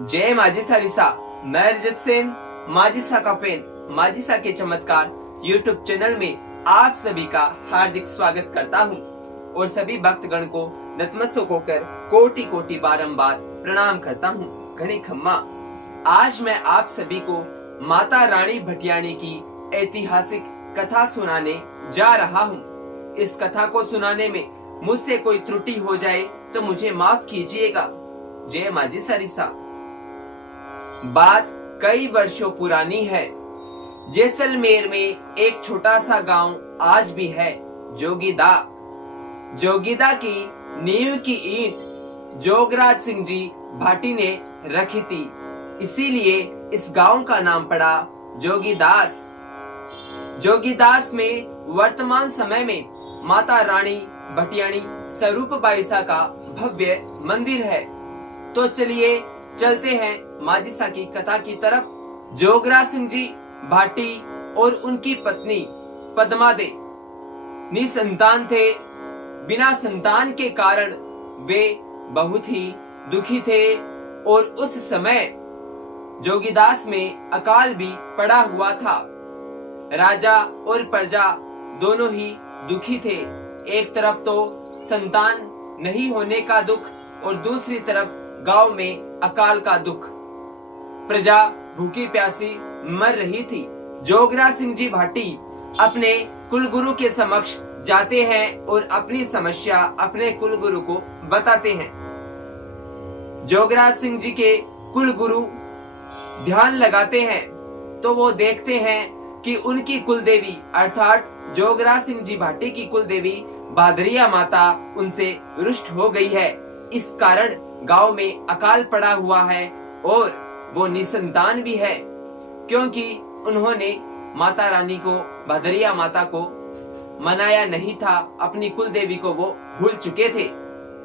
जय माजिसा रिसा। मैं रजत सेन, माजिसा का फैन, माजिसा के चमत्कार यूट्यूब चैनल में आप सभी का हार्दिक स्वागत करता हूं और सभी भक्तगण को नतमस्तक होकर कोटि कोटि बारंबार प्रणाम करता हूं। घड़ी खम्मा। आज मैं आप सभी को माता रानी भटियाणी की ऐतिहासिक कथा सुनाने जा रहा हूं। इस कथा को सुनाने में मुझसे कोई त्रुटि हो जाए तो मुझे माफ कीजिएगा। जय माजिसा रिसा। बात कई वर्षों पुरानी है। जैसलमेर में एक छोटा सा गांव आज भी है, जोगीदा। जोगीदा की नींव की ईंट जोगराज सिंह जी भाटी ने रखी थी, इसीलिए इस गांव का नाम पड़ा जोगीदास। जोगीदास में वर्तमान समय में माता रानी भटियाणी स्वरूप बाईसा का भव्य मंदिर है। तो चलिए चलते हैं माजिसा की कथा की तरफ। जोगराज सिंह जी भाटी और उनकी पत्नी पद्मा दे निसंतान थे। बिना संतान के कारण वे बहुत ही दुखी थे और उस समय जोगीदास में अकाल भी पड़ा हुआ था। राजा और प्रजा दोनों ही दुखी थे। एक तरफ तो संतान नहीं होने का दुख और दूसरी तरफ गांव में अकाल का दुख। प्रजा भूखी प्यासी मर रही थी। जोगराज सिंह जी भाटी अपने कुलगुरु के समक्ष जाते हैं और अपनी समस्या अपने कुलगुरु को बताते हैं। जोगराज सिंह जी के कुलगुरु ध्यान लगाते हैं तो वो देखते हैं कि उनकी कुलदेवी अर्थात जोगराज सिंह जी भाटी की कुलदेवी भादरिया माता उनसे रुष्ट हो गई है। इस कारण गांव में अकाल पड़ा हुआ है और वो निसंतान भी है, क्योंकि उन्होंने माता रानी को, भादरिया माता को मनाया नहीं था। अपनी कुलदेवी को वो भूल चुके थे।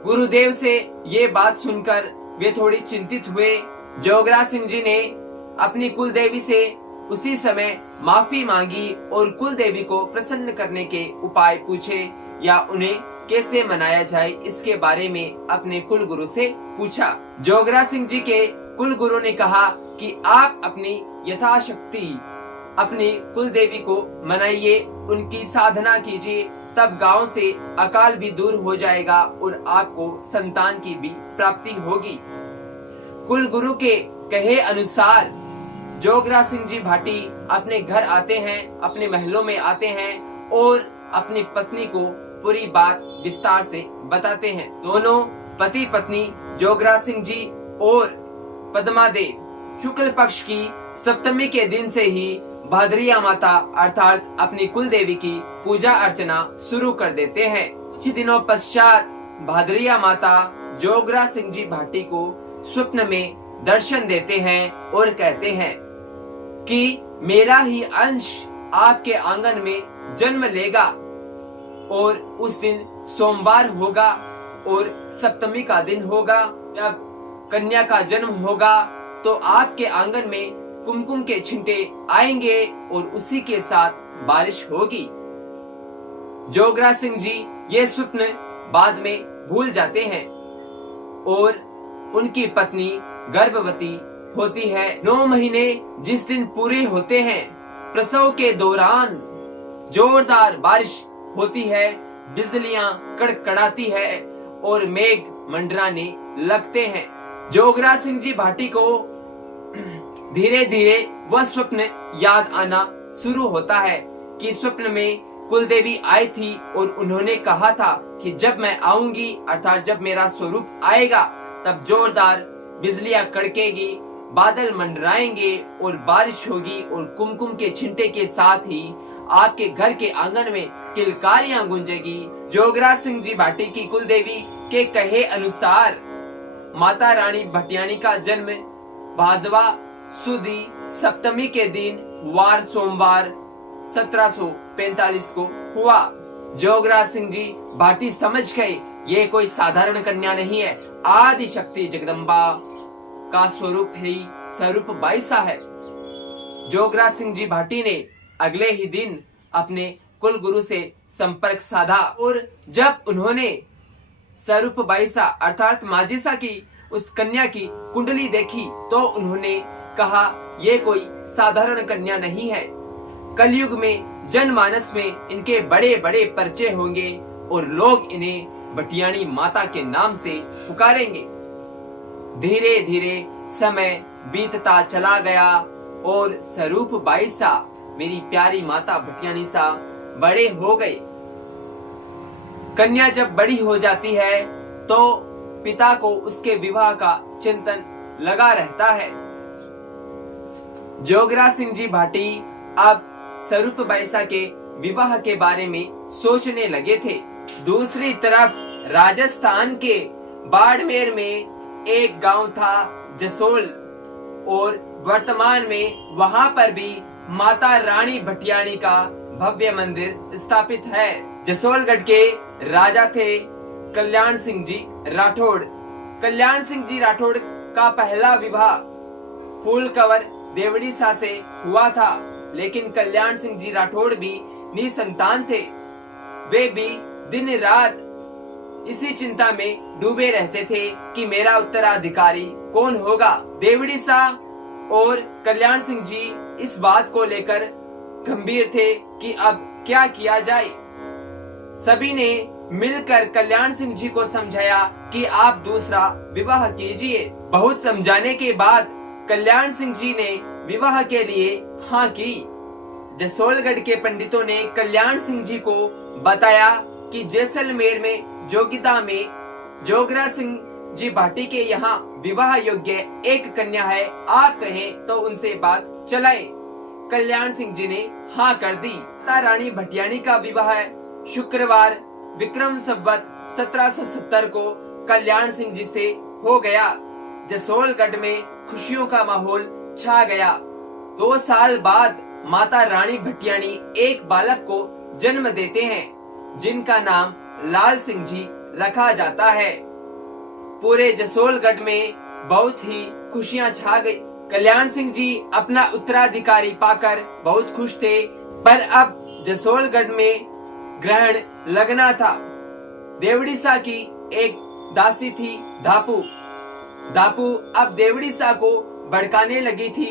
गुरुदेव से ये बात सुनकर वे थोड़ी चिंतित हुए। जोगराज सिंह जी ने अपनी कुलदेवी से उसी समय माफी मांगी और कुलदेवी को प्रसन्न करने के उपाय पूछे या उन्हें कैसे मनाया जाए इसके बारे में अपने कुलगुरु से पूछा। जोगराज सिंह जी के कुलगुरु ने कहा कि आप अपनी यथाशक्ति अपनी कुलदेवी को मनाइए, उनकी साधना कीजिए, तब गांव से अकाल भी दूर हो जाएगा और आपको संतान की भी प्राप्ति होगी। कुलगुरु के कहे अनुसार जोगराज सिंह जी भाटी अपने घर आते हैं, अपने महलों में आते हैं और अपनी पत्नी को पूरी बात विस्तार से बताते हैं। दोनों पति पत्नी जोगराज सिंह जी और पद्मा दे शुक्ल पक्ष की सप्तमी के दिन से ही भादरिया माता अर्थात अपनी कुलदेवी की पूजा अर्चना शुरू कर देते हैं। कुछ दिनों पश्चात भादरिया माता जोगराज सिंह जी भाटी को स्वप्न में दर्शन देते हैं और कहते हैं कि मेरा ही अंश आपके आंगन में जन्म लेगा और उस दिन सोमवार होगा और सप्तमी का दिन होगा। जब कन्या का जन्म होगा तो आपके आंगन में कुमकुम के छिंटे आएंगे और उसी के साथ बारिश होगी। जोगराज सिंह जी ये स्वप्न बाद में भूल जाते हैं और उनकी पत्नी गर्भवती होती है। 9 महीने जिस दिन पूरे होते हैं, प्रसव के दौरान जोरदार बारिश होती है, बिजलियां कड़कड़ाती है और मेघ मंडराने लगते हैं। जोगराज सिंह जी भाटी को धीरे धीरे वह स्वप्न याद आना शुरू होता है कि स्वप्न में कुलदेवी आई थी और उन्होंने कहा था कि जब मैं आऊंगी अर्थात जब मेरा स्वरूप आएगा तब जोरदार बिजलियां कड़केगी, बादल मंडराएंगे और बारिश होगी और कुमकुम के छिंटे के साथ ही आपके घर के आंगन में किलकारियां गूंजेगी। जोगराज सिंह जी भाटी की कुलदेवी के कहे अनुसार माता रानी भटियाणी का जन्म भादवा सुदी सप्तमी के दिन वार सोमवार 1745 को हुआ। जोगराज सिंह जी भाटी समझ गए ये कोई साधारण कन्या नहीं है, आदि शक्ति जगदम्बा का स्वरूप ही स्वरूप बाईसा है। जोगराज सिंह जी भाटी ने अगले ही दिन अपने कुलगुरु से संपर्क साधा और जब उन्होंने स्वरूप बाईसा अर्थात माजिसा की उस कन्या की कुंडली देखी तो उन्होंने कहा, ये कोई साधारण कन्या नहीं है। कलयुग में जनमानस में इनके बड़े बड़े परिचय होंगे और लोग इन्हें बटियाणी माता के नाम से पुकारेंगे। धीरे धीरे समय बीतता चला गया और स्वरूप बाई सा, मेरी प्यारी माता भटियाणी सा बड़े हो गए। कन्या जब बड़ी हो जाती है तो पिता को उसके विवाह का चिंतन लगा रहता है। जोगरा सिंह जी भाटी अब स्वरूप बाईसा के विवाह के बारे में सोचने लगे थे। दूसरी तरफ राजस्थान के बाड़मेर में एक गांव था जसोल, और वर्तमान में वहां पर भी माता रानी भटियाणी का भव्य मंदिर स्थापित है। जसोलगढ़ के राजा थे कल्याण सिंह जी राठौड़। कल्याण सिंह जी राठौड़ का पहला विवाह फूल कंवर देवड़ी सा से हुआ था, लेकिन कल्याण सिंह जी राठौड़ भी निसंतान थे। वे भी दिन रात इसी चिंता में डूबे रहते थे कि मेरा उत्तराधिकारी कौन होगा। देवड़ी सा और कल्याण सिंह जी इस बात को लेकर गंभीर थे कि अब क्या किया जाए। सभी ने मिलकर कल्याण सिंह जी को समझाया कि आप दूसरा विवाह कीजिए। बहुत समझाने के बाद कल्याण सिंह जी ने विवाह के लिए हाँ की। जसोलगढ़ के पंडितों ने कल्याण सिंह जी को बताया कि जैसलमेर में जोगिता में जोगरा सिंह जी भाटी के यहाँ विवाह योग्य एक कन्या है, आप कहें तो उनसे बात चलाए। कल्याण सिंह जी ने हाँ कर दी। माता रानी भटियाणी का विवाह शुक्रवार विक्रम संवत 1770 को कल्याण सिंह जी से हो गया। जसोलगढ़ में खुशियों का माहौल छा गया। 2 साल बाद माता रानी भटियाणी एक बालक को जन्म देते हैं, जिनका नाम लाल सिंह जी रखा जाता है। पूरे जसोलगढ़ में बहुत ही खुशियां छा गई। कल्याण सिंह जी अपना उत्तराधिकारी पाकर बहुत खुश थे, पर अब जसोलगढ़ में ग्रहण लगना था। देवड़ी सा की एक दासी थी दापू। दापू अब देवड़ी सा को भड़काने लगी थी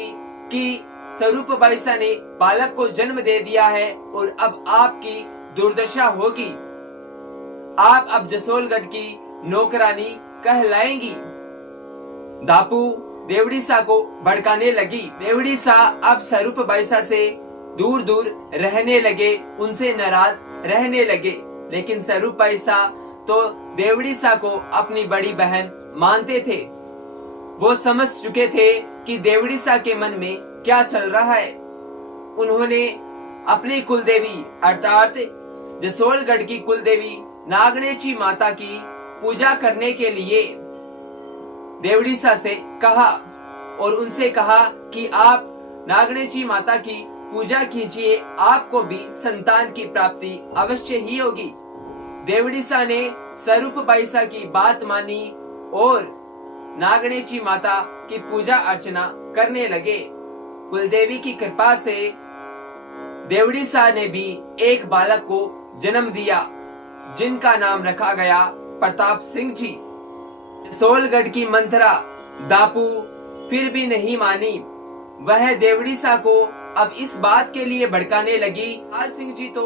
कि स्वरूप बाईसा ने बालक को जन्म दे दिया है और अब आपकी दुर्दशा होगी। आप अब जसोलगढ़ की नौकरानी कहलाएंगी। दापू देवड़ी सा को भड़काने लगी। देवड़ी सा अब स्वरूप बाईसा से दूर दूर रहने लगे, उनसे नाराज रहने लगे। लेकिन स्वरूप बाईसा तो देवड़ी सा को अपनी बड़ी बहन मानते थे। वो समझ चुके थे कि देवड़ी सा के मन में क्या चल रहा है। उन्होंने अपनी कुलदेवी अर्थात जसोलगढ़ की कुलदेवी नागणेची माता की पूजा करने के लिए देवड़ी सा से कहा और उनसे कहा कि आप नागणेची माता की पूजा कीजिए, आपको भी संतान की प्राप्ति अवश्य ही होगी। देवड़ी सा ने स्वरूप बाईसा की बात मानी और नागणेची माता की पूजा अर्चना करने लगे। कुलदेवी की कृपा से देवड़ी सा ने भी एक बालक को जन्म दिया, जिनका नाम रखा गया प्रताप सिंह जी। सोलगढ़ की मंथरा दापू फिर भी नहीं मानी। वह देवड़ी सा को अब इस बात के लिए भड़काने लगी, लाल सिंह जी तो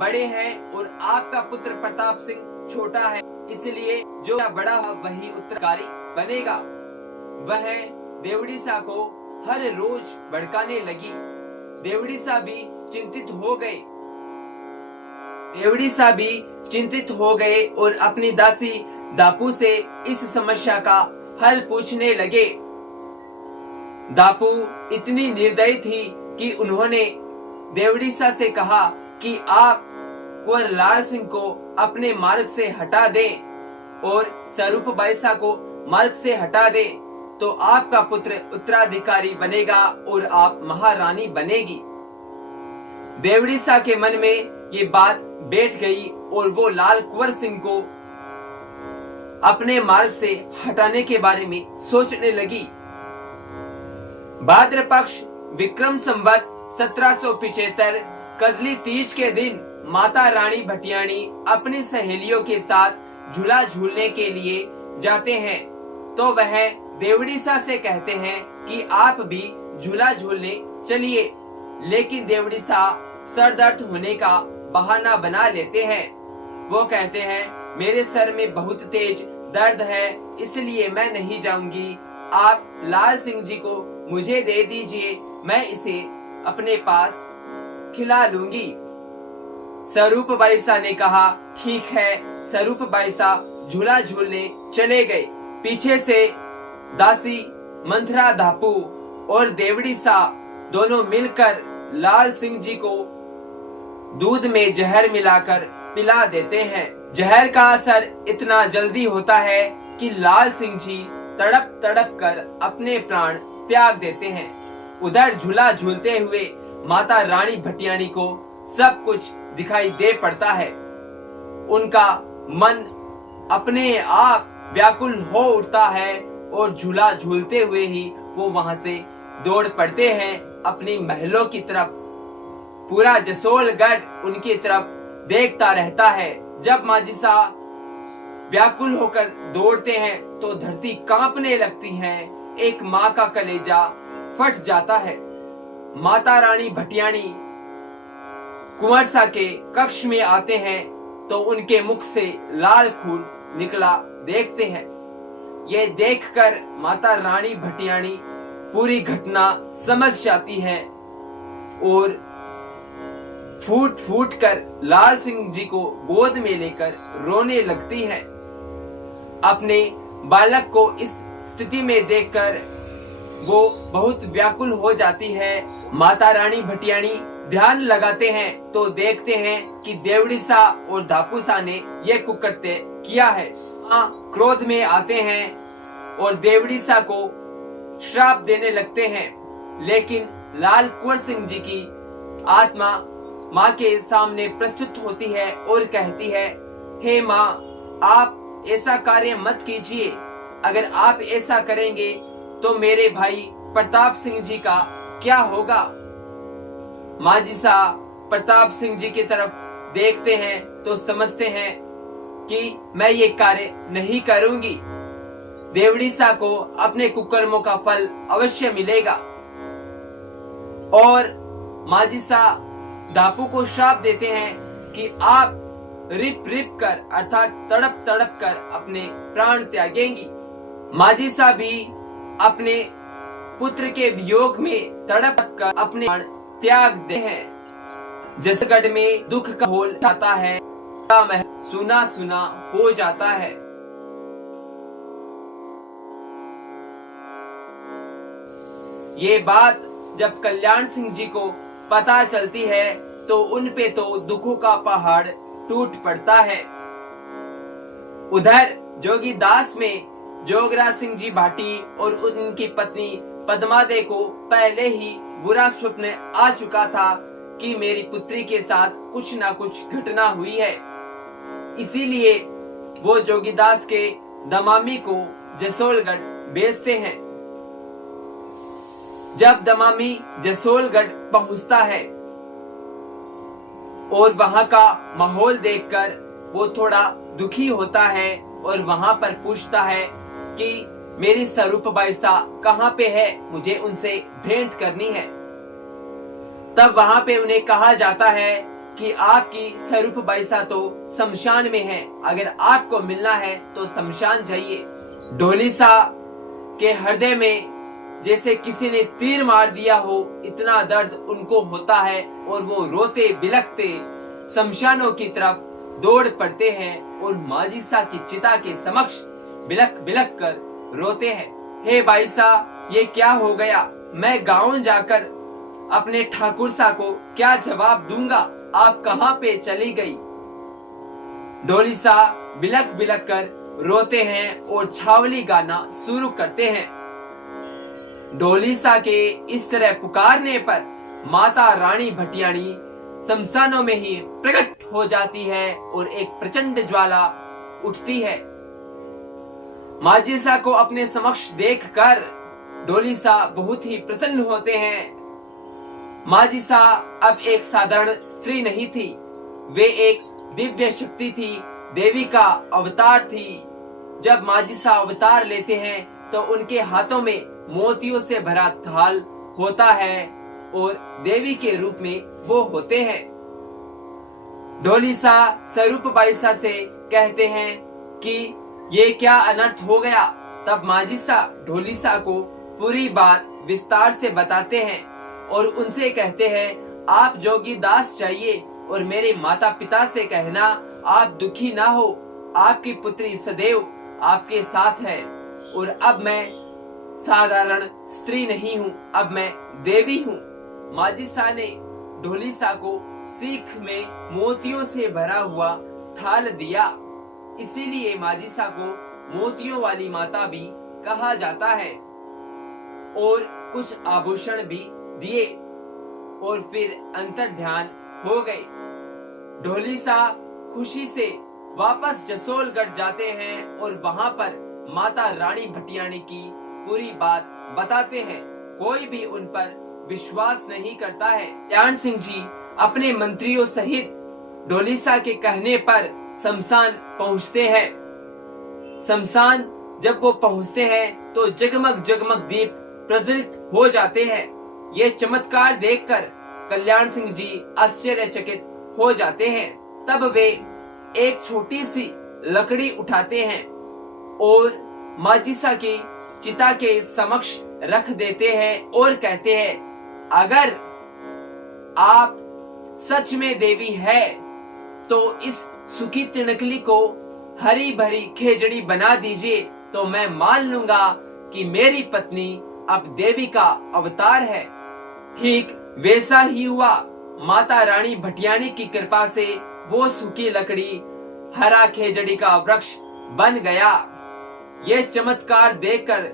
बड़े हैं और आपका पुत्र प्रताप सिंह छोटा है, इसलिए जो बड़ा वही उत्तराधिकारी बनेगा। वह देवड़ी सा को हर रोज भड़काने लगी। देवड़ी सा भी चिंतित हो गए। देवड़ी सा भी चिंतित हो गए और अपनी दासी दापू से इस समस्या का हल पूछने लगे। दापू इतनी निर्दयी थी कि उन्होंने देवड़ी सा से कहा कि आप कुंवर लाल सिंह को अपने मार्ग से हटा दें और स्वरूप बाईसा को मार्ग से हटा दें, तो आपका पुत्र उत्तराधिकारी बनेगा और आप महारानी बनेगी। देवड़ी सा के मन में ये बात बैठ गई और वो लाल कुंवर सिंह को अपने मार्ग से हटाने के बारे में सोचने लगी। भाद्र पक्ष विक्रम संवत 1775 कजली तीज के दिन माता रानी भटियाणी अपनी सहेलियों के साथ झूला झूलने के लिए जाते हैं। तो वह देवड़ीसा से कहते हैं कि आप भी झूला झूलने चलिए, लेकिन देवड़ीसा सर दर्द होने का बहाना बना लेते हैं। वो कहते हैं मेरे सर में बहुत तेज दर्द है, इसलिए मैं नहीं जाऊंगी। आप लाल सिंह जी को मुझे दे दीजिए, मैं इसे अपने पास खिला लूंगी। स्वरूप बाईसा ने कहा ठीक है। स्वरूप बाईसा झूला झूलने चले गए। पीछे से दासी मंथरा धापू और देवड़ीसा दोनों मिलकर लाल सिंह जी को दूध में जहर मिलाकर पिला देते हैं। जहर का असर इतना जल्दी होता है कि लाल सिंह जी तड़प तड़प कर अपने प्राण त्याग देते हैं। उधर झूला झूलते हुए माता रानी भटियाणी को सब कुछ दिखाई दे पड़ता है। उनका मन अपने आप व्याकुल हो उठता है और झूला झूलते हुए ही वो वहां से दौड़ पड़ते हैं अपनी महलों की तरफ। पूरा जसोलगढ़ उनकी तरफ देखता रहता है। जब माजिसा व्याकुल होकर दौड़ते हैं तो धरती कांपने लगती है। एक माँ का कलेजा फट जाता है। माता रानी भटियाणी कुंवर सा के कक्ष में आते हैं तो उनके मुख से लाल खून निकला देखते हैं। ये देखकर माता रानी भटियाणी पूरी घटना समझ जाती है और फूट फूट कर लाल सिंह जी को गोद में लेकर रोने लगती है। अपने बालक को इस स्थिति में देखकर वो बहुत व्याकुल हो जाती है। माता रानी भटियाणी ध्यान लगाते हैं तो देखते हैं कि देवड़ीसा और धापूसा ने यह कुकृत्य किया है। क्रोध में आते हैं और देवड़ीसा को श्राप देने लगते हैं, लेकिन लाल कुंवर सिंह जी की आत्मा माँ के सामने प्रस्तुत होती है और कहती है हे माँ, आप ऐसा कार्य मत कीजिए। अगर आप ऐसा करेंगे तो मेरे भाई प्रताप सिंह जी का क्या होगा। माजिसा प्रताप सिंह जी की तरफ देखते हैं तो समझते हैं कि मैं ये कार्य नहीं करूंगी। देवड़ीसा को अपने कुकर्मों का फल अवश्य मिलेगा। और माजिसा दापू को श्राप देते हैं कि आप रिप रिप कर अर्थात तड़प तड़प कर अपने प्राण त्यागेंगी। माजिसा भी अपने पुत्र के वियोग में तड़प कर अपने प्राण त्याग दे हैं। जसगढ़ में दुख का होल जाता है, महल सुना सुना हो जाता है। ये बात जब कल्याण सिंह जी को पता चलती है तो उन पे तो दुखों का पहाड़ टूट पड़ता है। उधर जोगीदास में जोगराज सिंह जी भाटी और उनकी पत्नी पद्मादे को पहले ही बुरा स्वप्न आ चुका था कि मेरी पुत्री के साथ कुछ ना कुछ घटना हुई है। इसीलिए वो जोगीदास के दमामी को जसोलगढ़ भेजते हैं। जब दमामी जसोलगढ़ पहुंचता है और वहां का माहौल देखकर वो थोड़ा दुखी होता है और वहां पर पूछता है कि मेरी स्वरूप बाईसा कहाँ पे है, मुझे उनसे भेंट करनी है। तब वहां पे उन्हें कहा जाता है कि आपकी स्वरूप बाईसा तो शमशान में है, अगर आपको मिलना है तो शमशान जाइए। ढोलीसा के हृदय में जैसे किसी ने तीर मार दिया हो, इतना दर्द उनको होता है और वो रोते बिलखते शमशानों की तरफ दौड़ पड़ते हैं और माजिसा की चिता के समक्ष बिलख बिलख कर रोते हैं। हे बाईसा, ये क्या हो गया? मैं गांव जाकर अपने ठाकुर सा को क्या जवाब दूंगा? आप कहां पे चली गई? ढोलीसा बिलख बिलख कर रोते हैं और छावली गाना शुरू करते हैं। ढोलीसा के इस तरह पुकारने पर माता रानी भटियाणी शमशानों में ही प्रकट हो जाती है और एक प्रचंड ज्वाला उठती है। माजिसा को अपने समक्ष देखकर ढोलीसा बहुत ही प्रसन्न होते हैं। माजिसा अब एक साधारण स्त्री नहीं थी, वे एक दिव्य शक्ति थी, देवी का अवतार थी। जब माजिसा अवतार लेते हैं तो उनके हाथों में मोतियों से भरा थाल होता है और देवी के रूप में वो होते हैं। ढोलीसा स्वरूप बाईसा से कहते हैं कि ये क्या अनर्थ हो गया। तब माजिसा ढोलीसा को पूरी बात विस्तार से बताते हैं और उनसे कहते हैं, आप जोगी दास चाहिए और मेरे माता पिता से कहना आप दुखी ना हो, आपकी पुत्री सदैव आपके साथ है और अब मैं साधारण स्त्री नहीं हूँ, अब मैं देवी हूँ। माजिसा ने ढोलीसा को सीख में मोतियों से भरा हुआ थाल दिया, इसीलिए माजिसा को मोतियों वाली माता भी कहा जाता है और कुछ आभूषण भी दिए और फिर अंतर ध्यान हो गए। ढोलीसा खुशी से वापस जसोलगढ़ जाते हैं और वहां पर माता रानी भटियाणी की पूरी बात बताते हैं। कोई भी उन पर विश्वास नहीं करता है। कल्याण सिंह जी अपने मंत्रियों सहित ढोलीसा के कहने पर शमशान पहुंचते हैं। शमशान जब वो पहुंचते हैं तो जगमग जगमग दीप प्रज्वलित हो जाते हैं। ये चमत्कार देखकर कल्याण सिंह जी आश्चर्यचकित हो जाते हैं। तब वे एक छोटी सी लकड़ी उठाते हैं और माजिसा की चिता के समक्ष रख देते हैं और कहते हैं, अगर आप सच में देवी है तो इस सूखी तिनकली को हरी भरी खेजड़ी बना दीजिए, तो मैं मान लूंगा कि मेरी पत्नी अब देवी का अवतार है। ठीक वैसा ही हुआ। माता रानी भटियाणी की कृपा से वो सूखी लकड़ी हरा खेजड़ी का वृक्ष बन गया। ये चमत्कार देखकर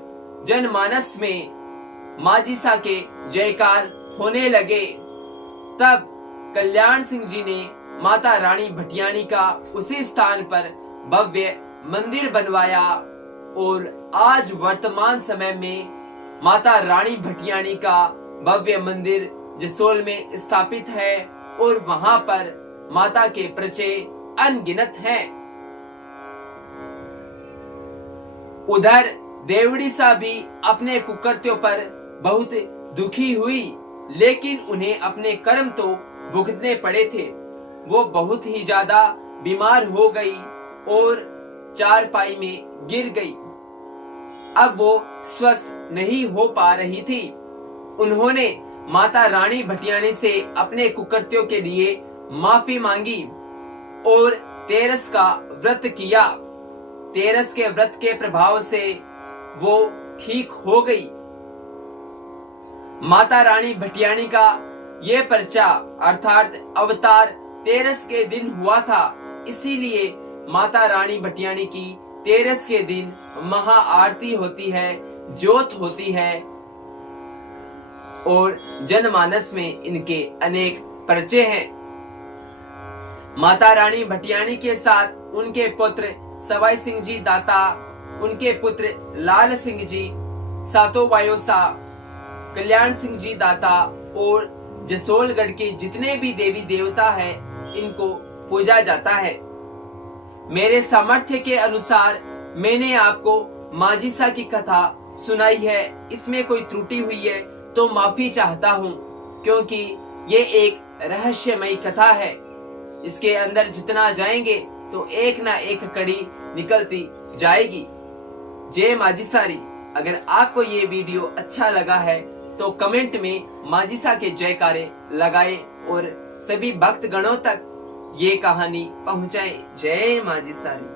जनमानस में माजिसा के जयकार होने लगे। तब कल्याण सिंह जी ने माता रानी भटियाणी का उसी स्थान पर भव्य मंदिर बनवाया और आज वर्तमान समय में माता रानी भटियाणी का भव्य मंदिर जसोल में स्थापित है और वहां पर माता के परिचय अनगिनत हैं। उधर देवड़ीसा भी अपने कुकर्त्यों पर बहुत दुखी हुई, लेकिन उन्हें अपने कर्म तो भुगतने पड़े थे। वो बहुत ही ज्यादा बीमार हो गई और चारपाई में गिर गई। अब वो स्वस्थ नहीं हो पा रही थी। उन्होंने माता रानी भटियाणी से अपने कुकर्त्यों के लिए माफी मांगी और तेरस का व्रत किया। तेरस के व्रत के प्रभाव से वो ठीक हो गई। माता रानी भटियाणी का ये पर्चा अर्थात अवतार तेरस के दिन हुआ था, इसीलिए माता रानी भटियाणी की तेरस के दिन महा आरती होती है, ज्योत होती है और जनमानस में इनके अनेक पर्चे हैं। माता रानी भटियाणी के साथ उनके पुत्र सवाई सिंह जी दाता, उनके पुत्र लाल सिंह जी, सातो वायोसा, कल्याण सिंह जी दाता और जसोलगढ़ के जितने भी देवी देवता हैं, इनको पूजा जाता है। मेरे सामर्थ्य के अनुसार मैंने आपको माजिसा की कथा सुनाई है। इसमें कोई त्रुटि हुई है तो माफी चाहता हूँ, क्योंकि ये एक रहस्यमयी कथा है। इसके अंदर जितना जाएंगे तो एक ना एक कड़ी निकलती जाएगी। जय माजिसारी। अगर आपको ये वीडियो अच्छा लगा है तो कमेंट में माजिसा के जयकारे लगाएं और सभी भक्त गणों तक ये कहानी पहुंचाएं। जय माजिसारी।